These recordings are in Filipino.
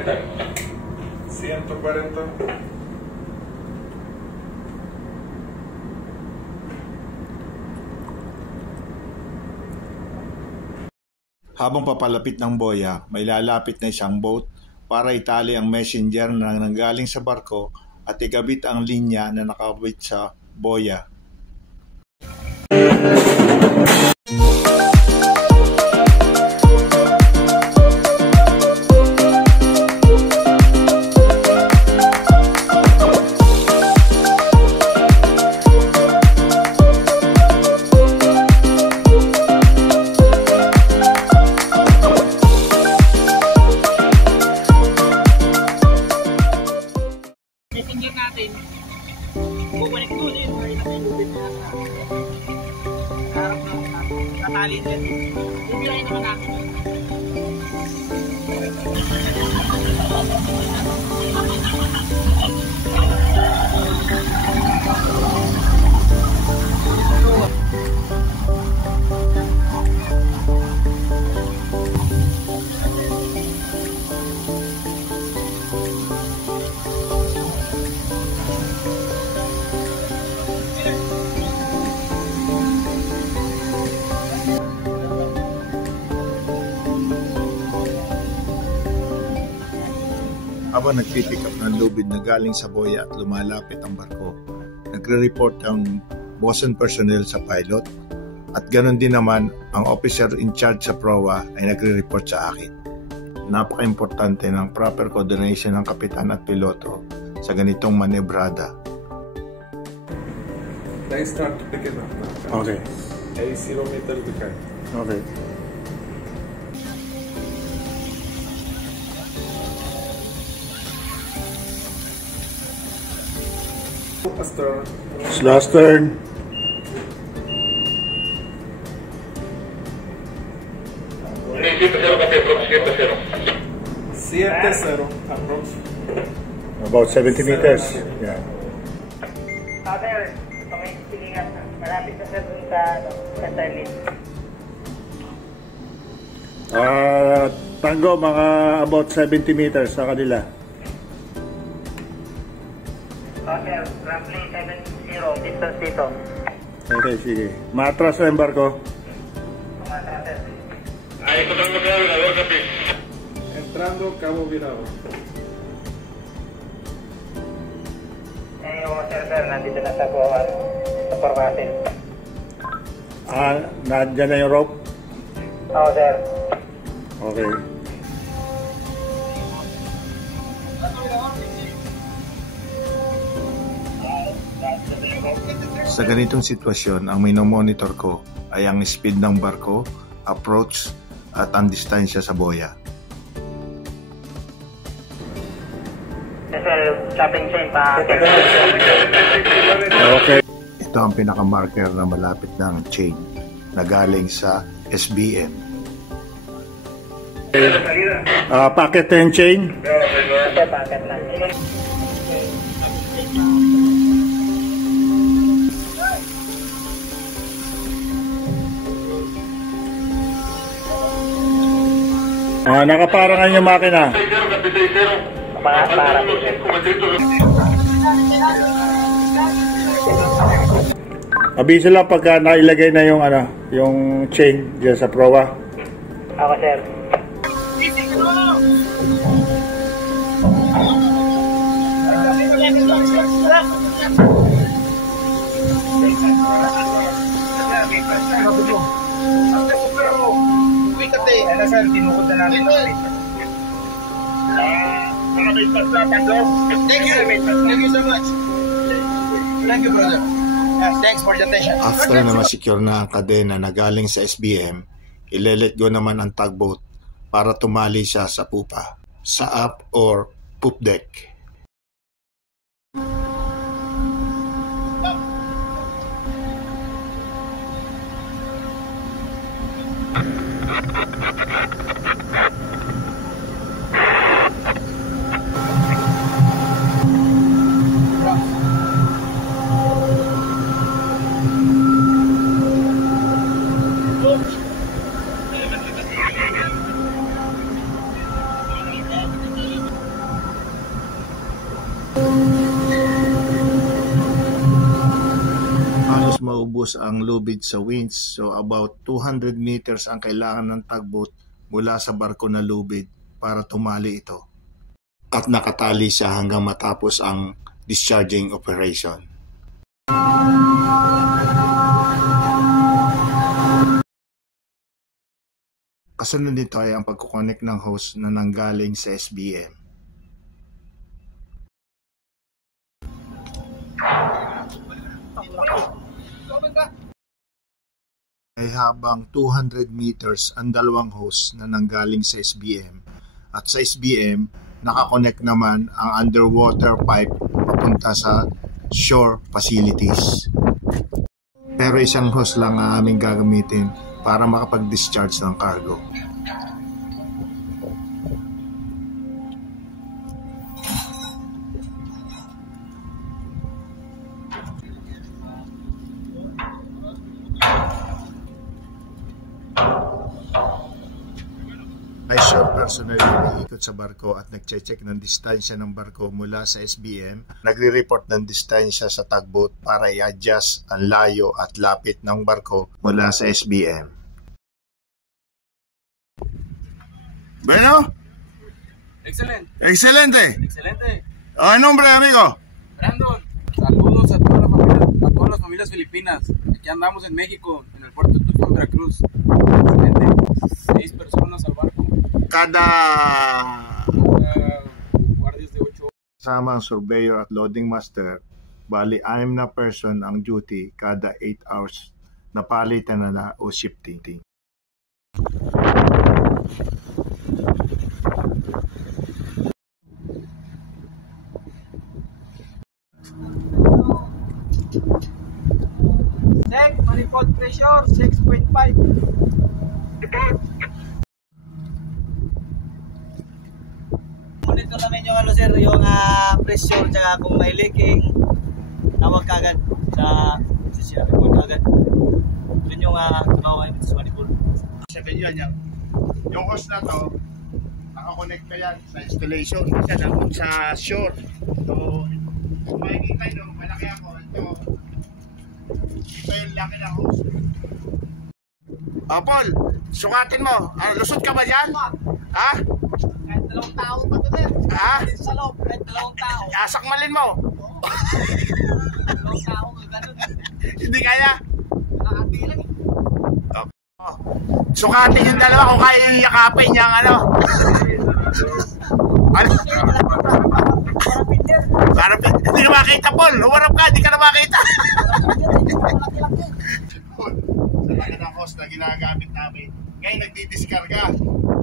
140. Habang papalapit ng boya, may lalapit na isang boat para itali ang messenger na nanggaling sa barko at ikabit ang linya na nakabit sa boya. Messenger natin, kukunik doon yun, may nakilubin na harap na natali din. Hindi lang naman natin. Habang nagpipick up ng lubid na galing sa boya at lumalapit ang barko, nagre-report ang bosun personnel sa pilot at ganoon din naman ang officer in charge sa proa ay nagre-report sa akin. Napaka-importante ng proper coordination ng kapitan at piloto sa ganitong manebrada. Let's start to pick it up now. Okay. A 0 meter behind. Okay. Astern. Slow stern. Siete zero approx. About 70 meters. Yeah. Father, may silingan na. Malapit na sa dun sa Starlink. Tango, mga about 70 meters sa kanila. Hotel, roughly 70 distance dito. Okay, sige. Matras na yung barko. Tumatras. Entrando Cabo Virado. Yung server nandito na sa buwan. Sa formatin. Nandiyan na yung rope? Oo, sir. Okay. Sa ganitong sitwasyon, ang minomonitor ko ay ang speed ng barko, approach, at ang distansya sa boya. Sir, chopping chain pa. Okay. Ito ang pinaka-marker na malapit ng chain na galing sa SBM. Packet 10 chain. Sir, packet lang. Nakaparangan yung makina. Para. Abiso lang pagka nailagay na yung yung chain diyan sa proa. Ako, sir. Ano sir, tinukod na namin. Thank you so much. Thank you, brother. Thanks for the attention. After na ma-secure na ang kadena na galing sa SBM, ile-let go naman ang tugboat para tumali siya sa pupa, sa up or poop deck. maubos ang lubid sa winch. So about 200 meters ang kailangan ng tugboat mula sa barko na lubid para tumali ito. At nakatali siya hanggang matapos ang discharging operation. Kasunod nito ay ang pagkoconnect ng hose na nanggaling sa SBM. Ay habang 200 meters ang dalawang hose na nanggaling sa SBM. At sa SBM, nakakonect naman ang underwater pipe papunta sa shore facilities. Pero isang hose lang ang aming gagamitin para makapag-discharge ng cargo. Ay shore personnel yung iikot sa barko at nagche-check ng distansya ng barko mula sa SBM. Nagre-report ng distansya sa tugboat para i-adjust ang layo at lapit ng barko mula sa SBM. Bueno? Excelente. Excelente. Excelente. Nombre, amigo? Brandon, saludos a todas las familias filipinas. Aquí andamos en México, en el puerto de Tuxpan, Veracruz. Excelente. 6 personas al barco. Cada guardias de 8. Sama ang surveyor at loading master, bali 6 na person ang duty kada 8 hours na palitan na o shifting. Check, manifold pressure, 6.5. Monitor namin yung ano sir, yung pressure tsaka kung may leaking, tawag kagad sa report kagad. Yun yung trabaho namin sa manifold. Sabi niya, yung hose na to, nakakonect ka yan sa installation, isa na sa shore. So, kung makikita nyo, malaki ako, ito yung laki na hose. Paul, sukatin mo. Lusot ka ba dyan? Ha? Kahit 2 tao pa to sir. Ha? Sa loob, kahit 2 tao. Sakmalin mo. 2 tao, ganun. Hindi kaya. Nakatilang. Sukatin yung dalawa kung kaya yung yakapin niyang ano. Ano? Hindi ka makita, Paul. Humarap ka, hindi ka na makita. Talaga ng hose na ginagamit namin. Ngayon nagdidiskarga.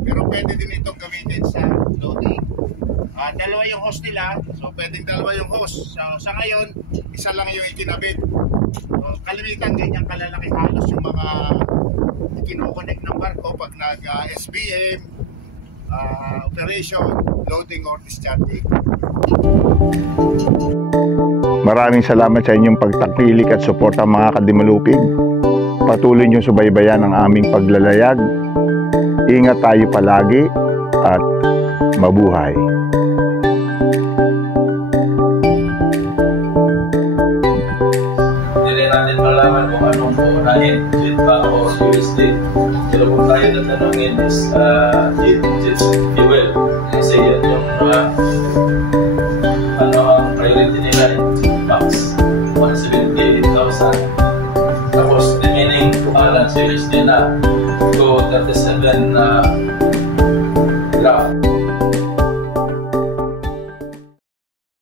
Pero pwede din itong gamitin sa loading. Dalawa yung hose nila. So pwedeng dalawa yung hose. So sa ngayon, isa lang yung ikinabit. So, kalimitan ganyan kalalaki halos yung mga kinukonek ng barko pag nag-SBM, operation, loading or discharging. Maraming salamat sa inyong pagtakilik at suporta mga kadimalupig. Patuloy niyong subaybayan ang aming paglalayag. Ingat tayo palagi at mabuhay. Hindi natin malaman kung anong uunahin, jet ba o USD. Pero kung tayo tatanungin is jet fuel. Kasi yun yung ang priority nila max 178,000. Tapos remaining balance USD na to 37 graph.